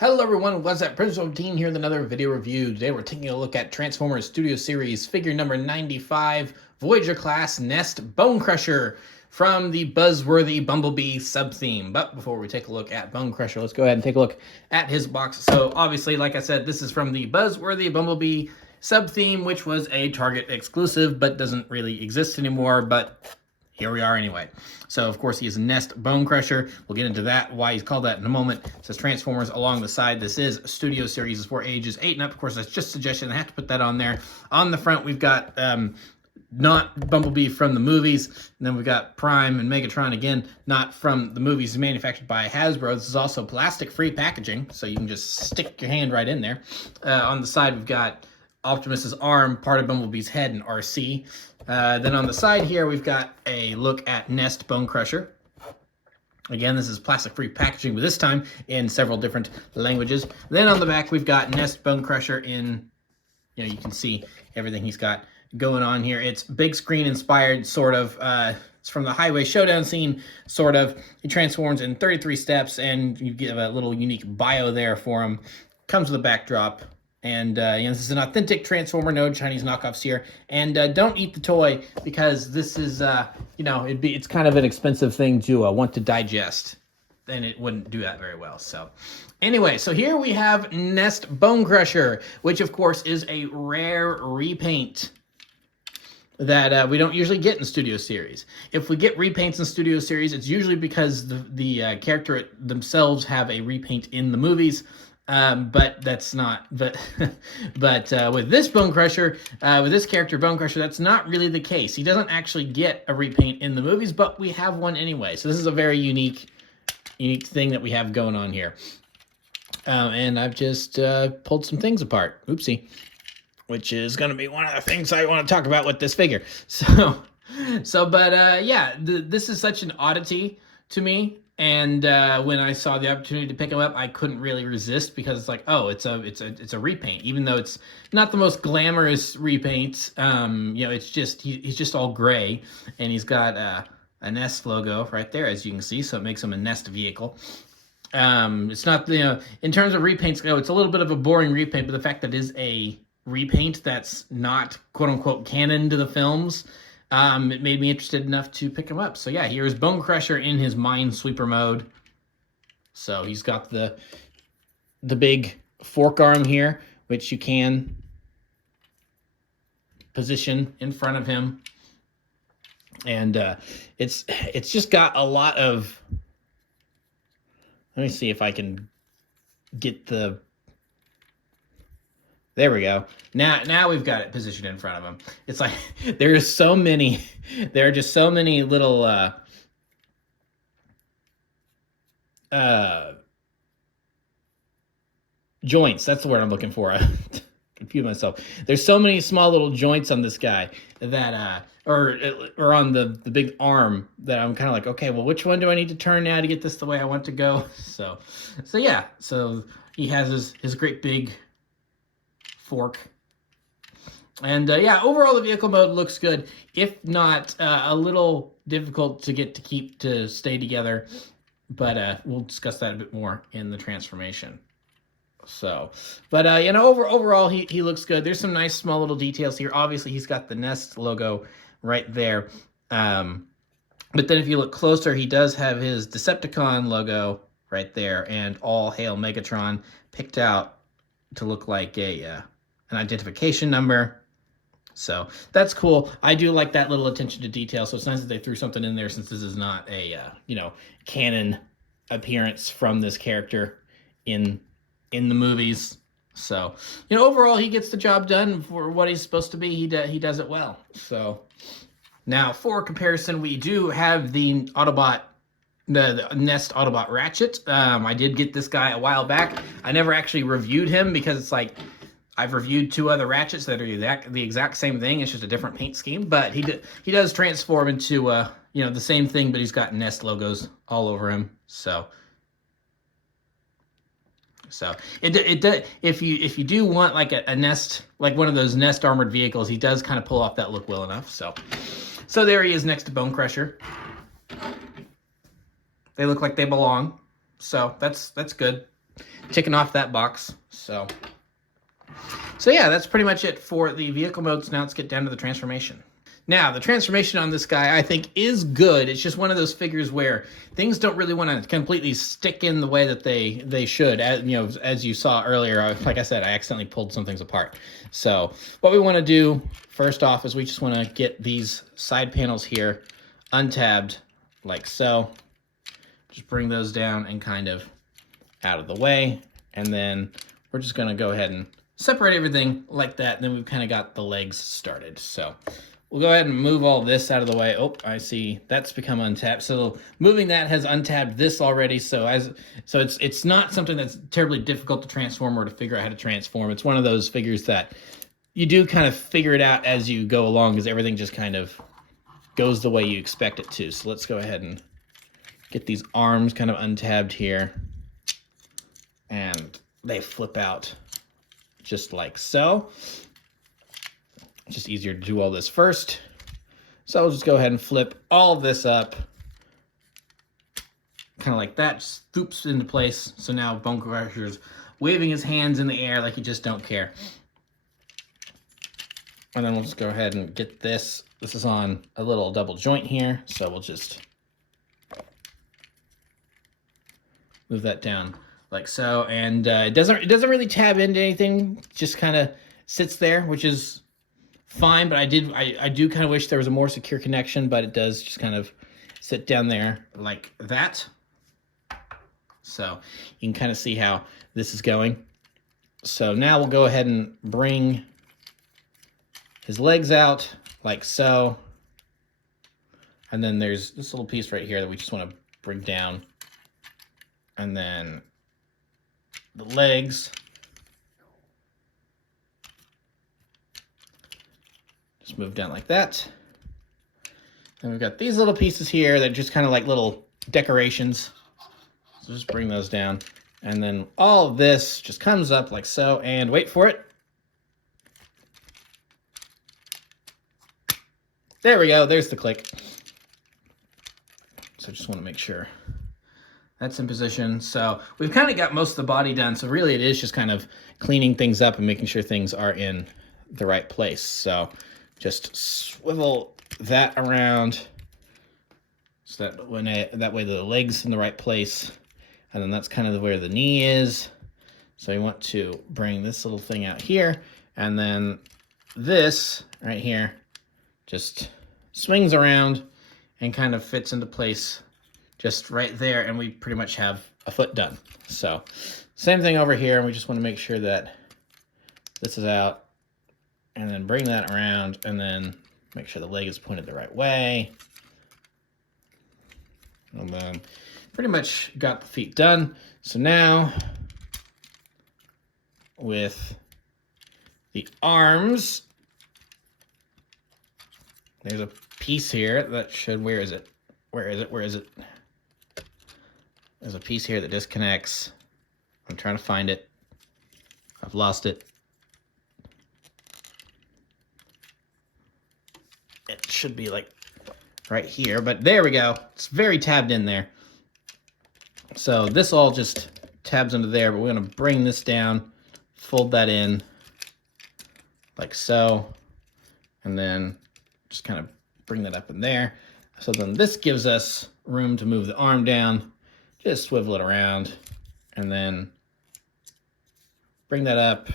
Hello everyone, what's up? Prince Team here with another video review. Today we're taking a look at Transformers Studio Series figure number 95, Voyager class Nest Bonecrusher from the buzzworthy Bumblebee sub-theme. But before we take a look at Bonecrusher, let's go ahead and take a look at his box. So obviously, like I said, this is from the buzzworthy Bumblebee sub-theme, which was a Target exclusive, but doesn't really exist anymore, but here we are anyway. So, of course, he is Nest Bonecrusher. We'll get into that, why he's called that in a moment. It says Transformers along the side. This is Studio Series for ages 8 and up. Of course, that's just a suggestion. I have to put that on there. On the front, we've got not Bumblebee from the movies. And then we've got Prime and Megatron, again, not from the movies, manufactured by Hasbro. This is also plastic-free packaging, so you can just stick your hand right in there. On the side, we've got Optimus's arm, part of Bumblebee's head, and RC. Then on the side here, we've got a look at Nest Bonecrusher. Again, this is plastic-free packaging, but this time in several different languages. Then on the back, we've got Nest Bonecrusher in, you can see everything he's got going on here. It's big screen inspired, sort of. It's from the Highway Showdown scene, sort of. He transforms in 33 steps, and you give a little unique bio there for him. Comes with a backdrop. And this is an authentic Transformer, no Chinese knockoffs here. And don't eat the toy, because this is, it's kind of an expensive thing to want to digest. And it wouldn't do that very well. So anyway, so here we have Nest Bonecrusher, which of course is a rare repaint that we don't usually get in Studio Series. If we get repaints in Studio Series, it's usually because the character themselves have a repaint in the movies. But that's not, but with this Bonecrusher, with this character Bonecrusher, that's not really the case. He doesn't actually get a repaint in the movies, but we have one anyway. So this is a very unique thing that we have going on here. And I've just pulled some things apart. Oopsie. Which is going to be one of the things I want to talk about with this figure. Yeah, this is such an oddity to me. And when I saw the opportunity to pick him up, I couldn't really resist, because it's like, oh, it's a repaint, even though it's not the most glamorous repaint. It's just he's just all gray, and he's got a Nest logo right there, as you can see, so it makes him a Nest vehicle. It's not, in terms of repaints, it's a little bit of a boring repaint, but the fact that it is a repaint that's not quote unquote canon to the films. It made me interested enough to pick him up. So yeah, here's Bonecrusher in his Minesweeper mode. So he's got the big fork arm here, which you can position in front of him. And it's just got a lot of, let me see if I can get the, there we go. Now we've got it positioned in front of him. It's like there are just so many little joints. That's the word I'm looking for. I confuse myself. There's so many small little joints on this guy that or on the big arm, that I'm kind of like, okay, well, which one do I need to turn now to get this the way I want to go? So yeah. So he has his great big fork. And yeah, overall the vehicle mode looks good, if not a little difficult to stay together, but we'll discuss that a bit more in the transformation. So, but overall he looks good. There's some nice small little details here. Obviously he's got the Nest logo right there, but then if you look closer, he does have his Decepticon logo right there, and All Hail Megatron picked out to look like an identification number. So that's cool. I do like that little attention to detail. So it's nice that they threw something in there, since this is not a canon appearance from this character in the movies. So overall he gets the job done for what he's supposed to be. He does it well. So now for comparison, we do have the Autobot. The Nest Autobot Ratchet. I did get this guy a while back. I never actually reviewed him, because it's like, I've reviewed 2 other Ratchets that are the exact same thing. It's just a different paint scheme, but he does transform into the same thing, but he's got Nest logos all over him. So if you do want like a Nest, like one of those Nest armored vehicles, he does kind of pull off that look well enough. So there he is next to Bonecrusher. They look like they belong. So that's good. ticking off that box. So yeah, that's pretty much it for the vehicle modes. Now let's get down to the transformation. Now, the transformation on this guy, I think, is good. It's just one of those figures where things don't really want to completely stick in the way that they should. As you saw earlier, like I said, I accidentally pulled some things apart. So what we want to do, first off, is we just want to get these side panels here untabbed, like so. Just bring those down and kind of out of the way. And then we're just going to go ahead and separate everything like that. And then we've kind of got the legs started. So we'll go ahead and move all this out of the way. Oh, I see that's become untapped. So moving that has untabbed this already. So it's not something that's terribly difficult to transform or to figure out how to transform. It's one of those figures that you do kind of figure it out as you go along, because everything just kind of goes the way you expect it to. So let's go ahead and get these arms kind of untabbed here. And they flip out just like so. It's just easier to do all this first. So I'll just go ahead and flip all of this up. Kind of like that, just scoops into place. So now Bonecrusher's waving his hands in the air like he just don't care. And then we'll just go ahead and get this. This is on a little double joint here. So we'll just move that down like so. And it doesn't really tab into anything. Just kind of sits there, which is fine, but I do kind of wish there was a more secure connection, but it does just kind of sit down there like that. So you can kind of see how this is going. So now we'll go ahead and bring his legs out like so. And then there's this little piece right here that we just want to bring down. And then the legs. Just move down like that. And we've got these little pieces here that are just kind of like little decorations. So just bring those down. And then all of this just comes up like so, and wait for it. There we go, there's the click. So just want to make sure that's in position. So we've kind of got most of the body done. So really it is just kind of cleaning things up and making sure things are in the right place. So just swivel that around so that way the leg's in the right place. And then that's kind of where the knee is. So you want to bring this little thing out here. And then this right here just swings around and kind of fits into place just right there. And we pretty much have a foot done. So same thing over here. And we just want to make sure that this is out. And then bring that around, and then make sure the leg is pointed the right way. And then pretty much got the feet done. So now with the arms, there's a piece here that should, where is it? Where is it? There's a piece here that disconnects. I'm trying to find it. I've lost it. It should be like right here, but there we go. It's very tabbed in there. So this all just tabs into there, but we're gonna bring this down, fold that in like so, and then just kind of bring that up in there. So then this gives us room to move the arm down, just swivel it around, and then bring that up,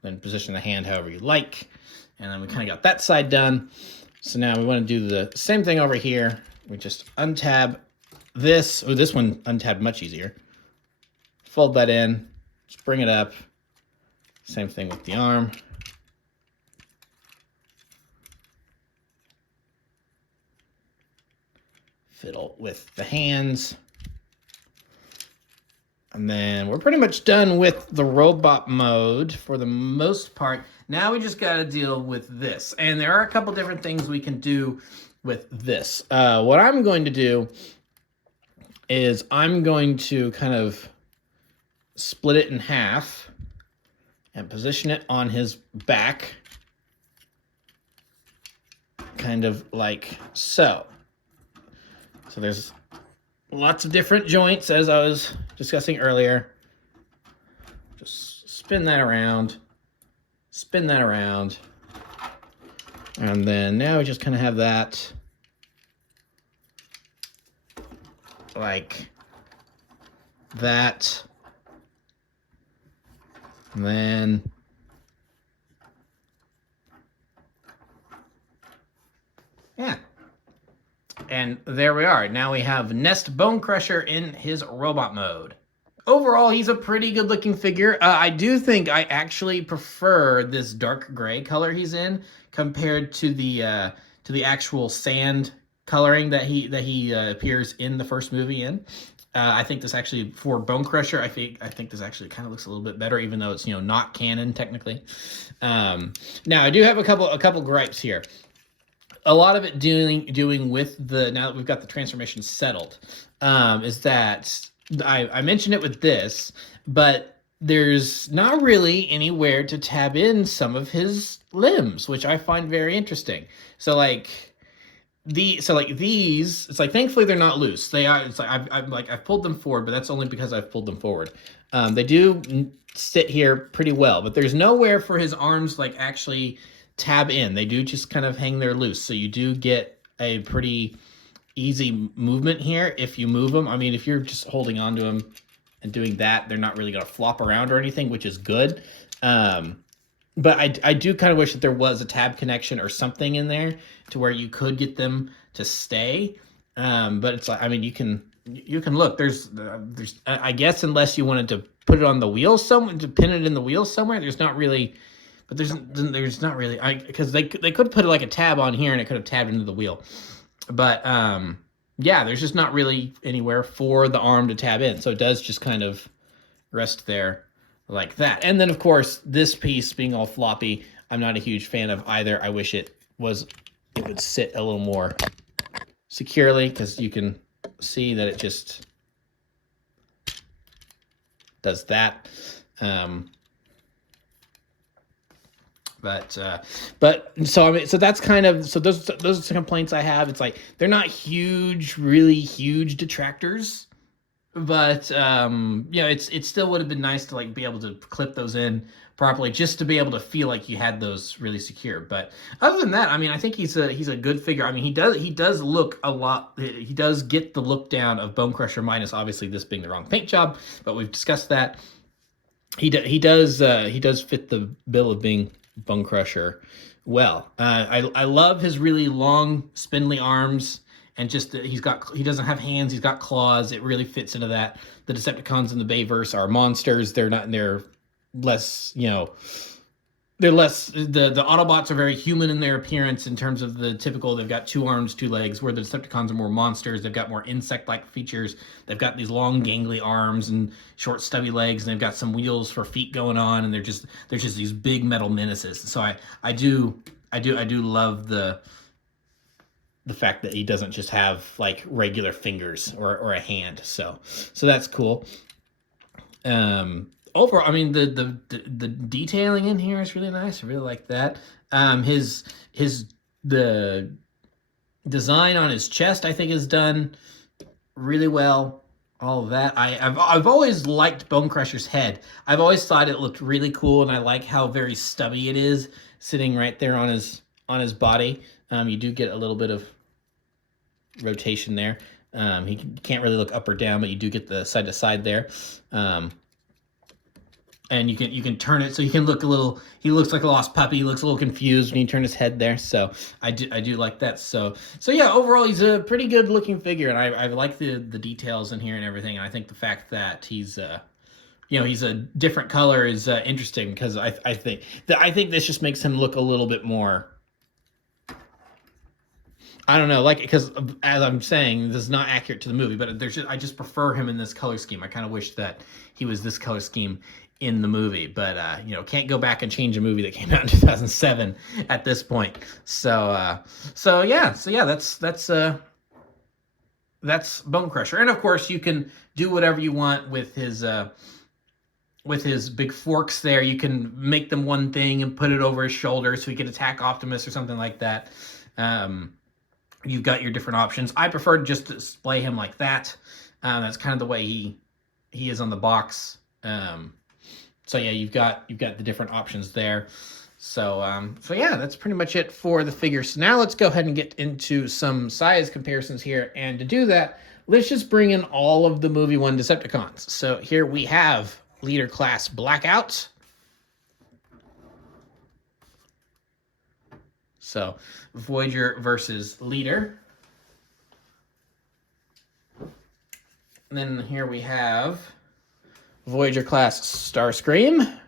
then position the hand however you like. And then we kind of got that side done. So now we want to do the same thing over here. We just untab this. Oh, this one untabbed much easier. Fold that in, just bring it up. Same thing with the arm. Fiddle with the hands. And then we're pretty much done with the robot mode for the most part. Now we just got to deal with this. And there are a couple different things we can do with this. What I'm going to do is I'm going to kind of split it in half and position it on his back. Kind of like so. So there's lots of different joints, as I was discussing earlier. just spin that around, and then now we just kind of have that like that. And then yeah. And there we are. Now we have Nest Bonecrusher in his robot mode. Overall, he's a pretty good looking figure. I do think I actually prefer this dark gray color he's in compared to the actual sand coloring that he appears in the first movie in. I think this actually, for Bonecrusher, I think this actually kind of looks a little bit better, even though it's, you know, not canon technically. Now I do have a couple gripes here. A lot of it doing with the, now that we've got the transformation settled, is that I mentioned it with this, but there's not really anywhere to tab in some of his limbs, which I find very interesting. So like these, it's like, thankfully they're not loose. They are. It's like I've pulled them forward, but that's only because I've pulled them forward. They do sit here pretty well, but there's nowhere for his arms like actually tab in. They do just kind of hang there loose, so you do get a pretty easy movement here if you move them. I mean, if you're just holding on to them and doing that, they're not really going to flop around or anything, which is good. But I do kind of wish that there was a tab connection or something in there to where you could get them to stay. But it's like, I mean, you can look, there's I guess, unless you wanted to put it on the wheel somewhere, to pin it in the wheel somewhere, there's not really, but there's not really, because they could put like a tab on here and it could have tabbed into the wheel. But yeah, there's just not really anywhere for the arm to tab in. So it does just kind of rest there like that. And then of course, this piece being all floppy, I'm not a huge fan of either. I wish it would sit a little more securely, because you can see that it just does that. But so I mean, so that's kind of, so those are the complaints I have. It's like, they're not really huge detractors, but you know, it still would have been nice to like be able to clip those in properly, just to be able to feel like you had those really secure. But other than that, I mean, I think he's a good figure. I mean, he does look a lot, he does get the look down of Bonecrusher, minus obviously this being the wrong paint job, but we've discussed that. He does fit the bill of being Bonecrusher well. I love his really long, spindly arms, and just he doesn't have hands, he's got claws. It really fits into that. The Decepticons in the Bayverse are monsters. They're less, you know, they're less, the Autobots are very human in their appearance in terms of the typical, they've got 2 arms, 2 legs, where the Decepticons are more monsters. They've got more insect-like features. They've got these long, gangly arms and short, stubby legs, and they've got some wheels for feet going on, and they're just these big metal menaces. So I do love the fact that he doesn't just have like regular fingers or a hand. So that's cool. Overall, I mean, the detailing in here is really nice. I really like that. The design on his chest, I think, is done really well. All of that. I've always liked Bonecrusher's head. I've always thought it looked really cool, and I like how very stubby it is, sitting right there on his body. You do get a little bit of rotation there. He can't really look up or down, but you do get the side to side there. And you can turn it so he can look a little, he looks like a lost puppy. He looks a little confused when you turn his head there. So I do like that. So yeah, overall he's a pretty good looking figure, and I like the details in here and everything. And I think the fact that he's you know, he's a different color is interesting, because I think this just makes him look a little bit more, I don't know, like, because as I'm saying, this is not accurate to the movie, but I just prefer him in this color scheme. I kind of wish that he was this color scheme in the movie, but you know, can't go back and change a movie that came out in 2007 at this point. So yeah, that's Bonecrusher. And of course, you can do whatever you want with his big forks there. You can make them one thing and put it over his shoulder so he can attack Optimus or something like that. You've got your different options. I prefer to just display him like that. That's kind of the way he is on the box. So yeah, you've got the different options there. So yeah, that's pretty much it for the figures. So now let's go ahead and get into some size comparisons here. And to do that, let's just bring in all of the movie 1 Decepticons. So here we have Leader Class Blackout. So Voyager versus Leader. And then here we have Voyager Class Starscream.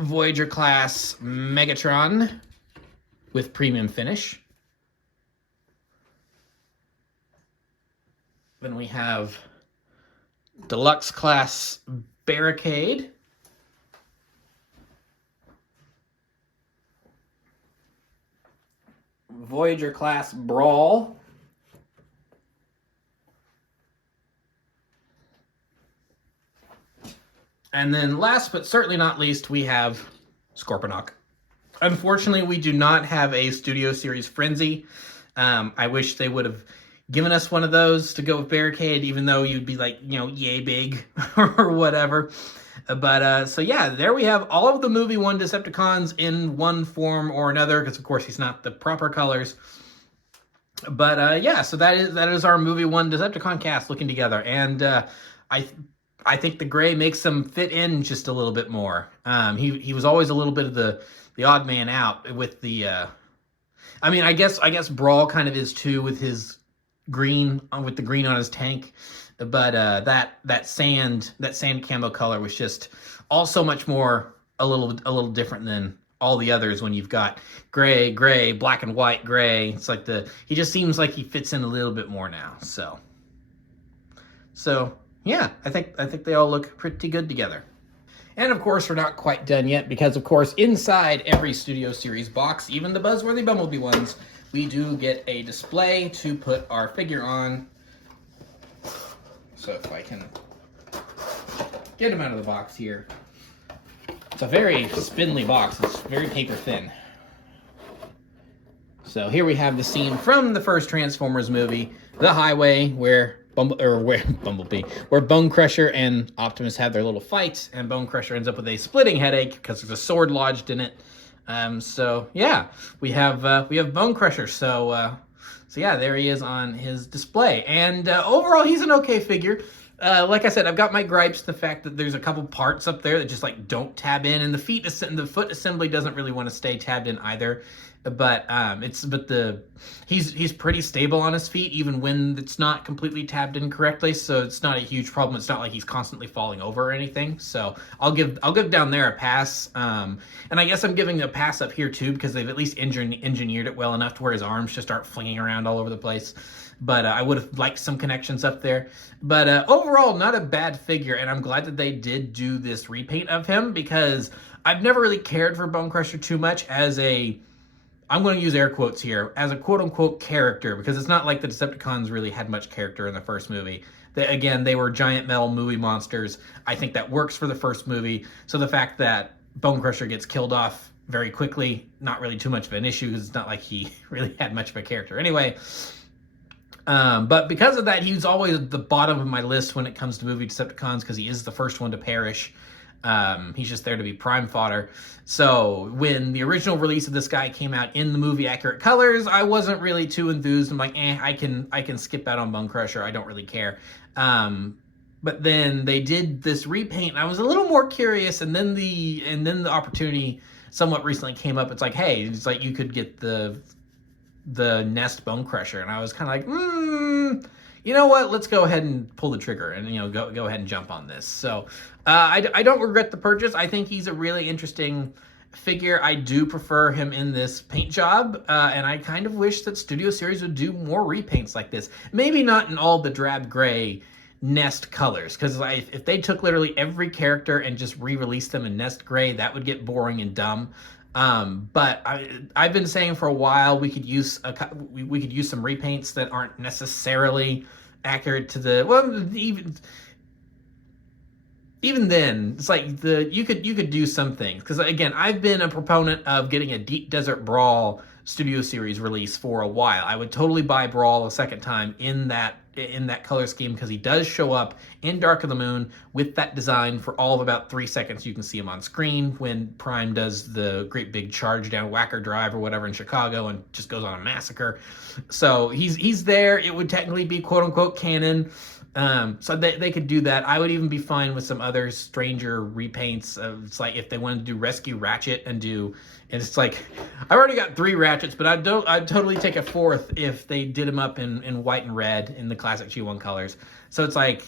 Voyager Class Megatron with premium finish. Then we have Deluxe Class Barricade. Voyager Class Brawl. And then last but certainly not least, we have Scorponok. Unfortunately, we do not have a Studio Series Frenzy. I wish they would have given us one of those to go with Barricade, even though you'd be like, you know, yay big or whatever. But so yeah, there we have all of the movie 1 Decepticons in one form or another, because of course he's not the proper colors. But yeah, so that is our movie 1 Decepticon cast looking together, and I think the gray makes them fit in just a little bit more. He was always a little bit of the odd man out with the. I mean, I guess Brawl kind of is too with his green with the green on his tank, but that sand camo color was just also much more a little different than all the others. When you've got gray, black and white gray, it's like he just seems like he fits in a little bit more now. So yeah, I think they all look pretty good together. And of course, we're not quite done yet, because of course, inside every Studio Series box, even the Buzzworthy Bumblebee ones, we do get a display to put our figure on. So if I can get him out of the box here. It's a very spindly box. It's very paper thin. So here we have the scene from the first Transformers movie, the highway, where Bonecrusher and Optimus have their little fight, and Bonecrusher ends up with a splitting headache because there's a sword lodged in it. So yeah, we have Bonecrusher. So yeah, there he is on his display, and overall he's an okay figure. Like I said, I've got my gripes, the fact that there's a couple parts up there that just like don't tab in, and the foot assembly doesn't really want to stay tabbed in either. But he's pretty stable on his feet even when it's not completely tabbed in correctly, so it's not a huge problem. It's not like he's constantly falling over or anything. So I'll give down there a pass. And I guess I'm giving a pass up here too, because they've at least engineered it well enough to where his arms just aren't flinging around all over the place. But I would have liked some connections up there. But overall, not a bad figure, and I'm glad that they did do this repaint of him, because I've never really cared for Bonecrusher too much as a, I'm going to use air quotes here, as a quote-unquote character, because it's not like the Decepticons really had much character in the first movie. They were giant metal movie monsters. I think that works for the first movie. So the fact that Bonecrusher gets killed off very quickly, not really too much of an issue, because it's not like he really had much of a character anyway. But because of that, he's always at the bottom of my list when it comes to movie Decepticons, because he is the first one to perish. He's just there to be prime fodder. So when the original release of this guy came out in the movie accurate colors, I wasn't really too enthused. I'm like, I can skip out on Bonecrusher. I don't really care. But then they did this repaint, and I was a little more curious. And then the opportunity somewhat recently came up. It's like, hey, it's like you could get the Nest Bonecrusher, and I was kind of like, you know what? Let's go ahead and pull the trigger, and go ahead and jump on this. So I don't regret the purchase. I think he's a really interesting figure. I do prefer him in this paint job, and I kind of wish that Studio Series would do more repaints like this. Maybe not in all the drab gray Nest colors, because if they took literally every character and just re-released them in Nest gray, that would get boring and dumb. But I've been saying for a while we could use some repaints that aren't necessarily accurate to the, well, even then, it's like you could do some things, because again, I've been a proponent of getting a Deep Desert Brawl Studio Series release for a while. I would totally buy Brawl a second time in that color scheme, because he does show up in Dark of the Moon with that design for all of about 3 seconds. You can see him on screen when Prime does the great big charge down Whacker Drive or whatever in Chicago and just goes on a massacre. So he's there. It would technically be quote unquote canon. So they could do that. I would even be fine with some other stranger repaints. It's like if they wanted to do Rescue Ratchet and it's like, I've already got 3 Ratchets, but I'd totally take a 4th if they did them up in white and red in the classic G1 colors. So it's like,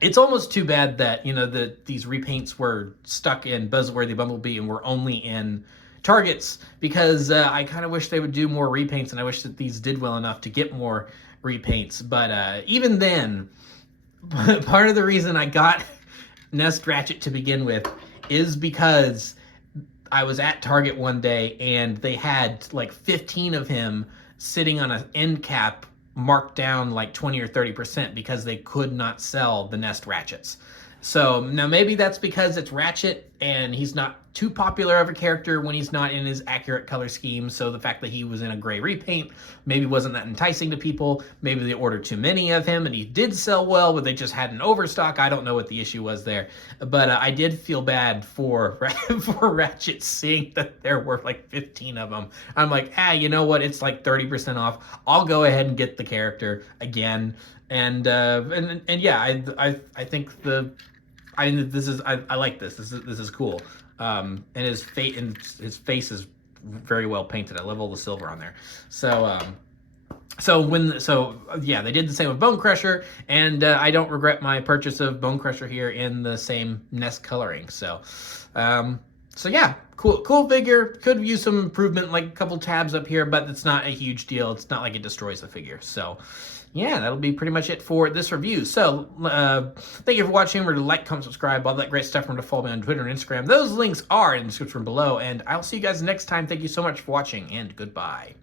it's almost too bad that, that these repaints were stuck in Buzzworthy Bumblebee and were only in Targets, because I kind of wish they would do more repaints, and I wish that these did well enough to get more repaints. But even then, part of the reason I got Nest Ratchet to begin with is because I was at Target one day and they had like 15 of him sitting on an end cap marked down like 20 or 30% because they could not sell the Nest Ratchets. So now maybe that's because it's Ratchet and he's not too popular of a character when he's not in his accurate color scheme. So the fact that he was in a gray repaint maybe wasn't that enticing to people. Maybe they ordered too many of him and he did sell well, but they just had an overstock. I don't know what the issue was there. But I did feel bad for Ratchet, seeing that there were like 15 of them. I'm like, you know what? It's like 30% off. I'll go ahead and get the character again. And yeah, I think I like this. This is cool. And his face is very well painted. I love all the silver on there. So yeah, they did the same with Bonecrusher, and I don't regret my purchase of Bonecrusher here in the same Nest coloring. So yeah, cool figure. Could use some improvement, like a couple tabs up here, but it's not a huge deal. It's not like it destroys the figure. So yeah, that'll be pretty much it for this review. So thank you for watching. Remember to like, comment, subscribe, all that great stuff. Remember to follow me on Twitter and Instagram. Those links are in the description below, and I'll see you guys next time. Thank you so much for watching, and goodbye.